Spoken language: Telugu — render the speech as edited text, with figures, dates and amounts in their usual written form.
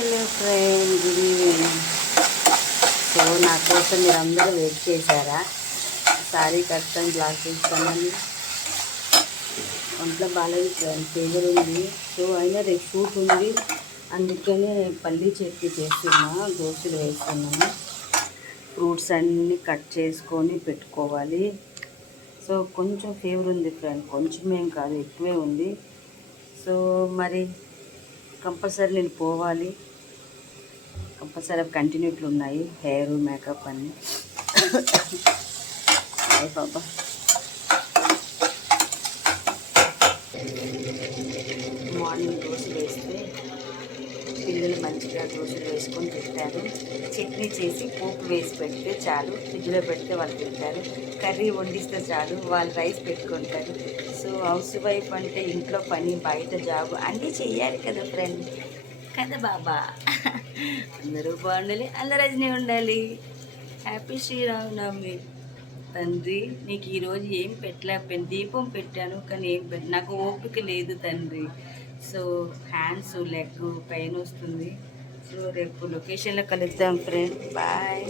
Hello friend, good evening. So నా కోసం మీరు అందరూ వెయిట్ చేశారా? సారీ కట్టుకొని బ్లాక్ చేస్తానని ఒంట్లో బాగాలేదు ఫ్రెండ్, ఫీవర్ ఉంది. సో అయినా రేపు షూట్ ఉంది, అందుకనే పల్లీ చట్నీ చేస్తున్నా, దోశలు వేస్తున్నాను. ఫ్రూట్స్ అన్నీ కట్ చేసుకొని పెట్టుకోవాలి. సో కొంచెం ఫీవర్ ఉంది ఫ్రెండ్, కొంచెమేం కాదు ఎక్కువే ఉంది. సో మరి కంపల్సరీ నేను పోవాలి, కంపల్సరీ కంటిన్యూట్లు ఉన్నాయి, హెయిర్ మేకప్ అన్నీ. బాబా మార్నింగ్ దోశలు వేస్తే పిల్లలు మంచిగా దోశలు వేసుకొని తింటారు. చట్నీ చేసి పోపు వేసి పెడితే చాలు, ఫ్రిడ్జ్లో పెడితే వాళ్ళు తింటారు. కర్రీ వండిస్తే చాలు, వాళ్ళు రైస్ పెట్టుకుంటారు. సో హౌస్ వైఫ్ అంటే ఇంట్లో పని, బయట జాబ్ అన్నీ చెయ్యాలి కదా ఫ్రెండ్, కదా బాబా. అందరూ బాగుండాలి, అందరూ ఉండాలి. హ్యాపీ శ్రీరామనవమి. తండ్రి, నీకు ఈరోజు ఏం పెట్టలేకపోయాను, దీపం పెట్టాను కానీ ఏం నాకు ఓపిక లేదు తండ్రి. సో హ్యాండ్స్ లెగ్ పెయిన్ వస్తుంది. సో రేపు లొకేషన్లో కలుద్దాం ఫ్రెండ్, బాయ్.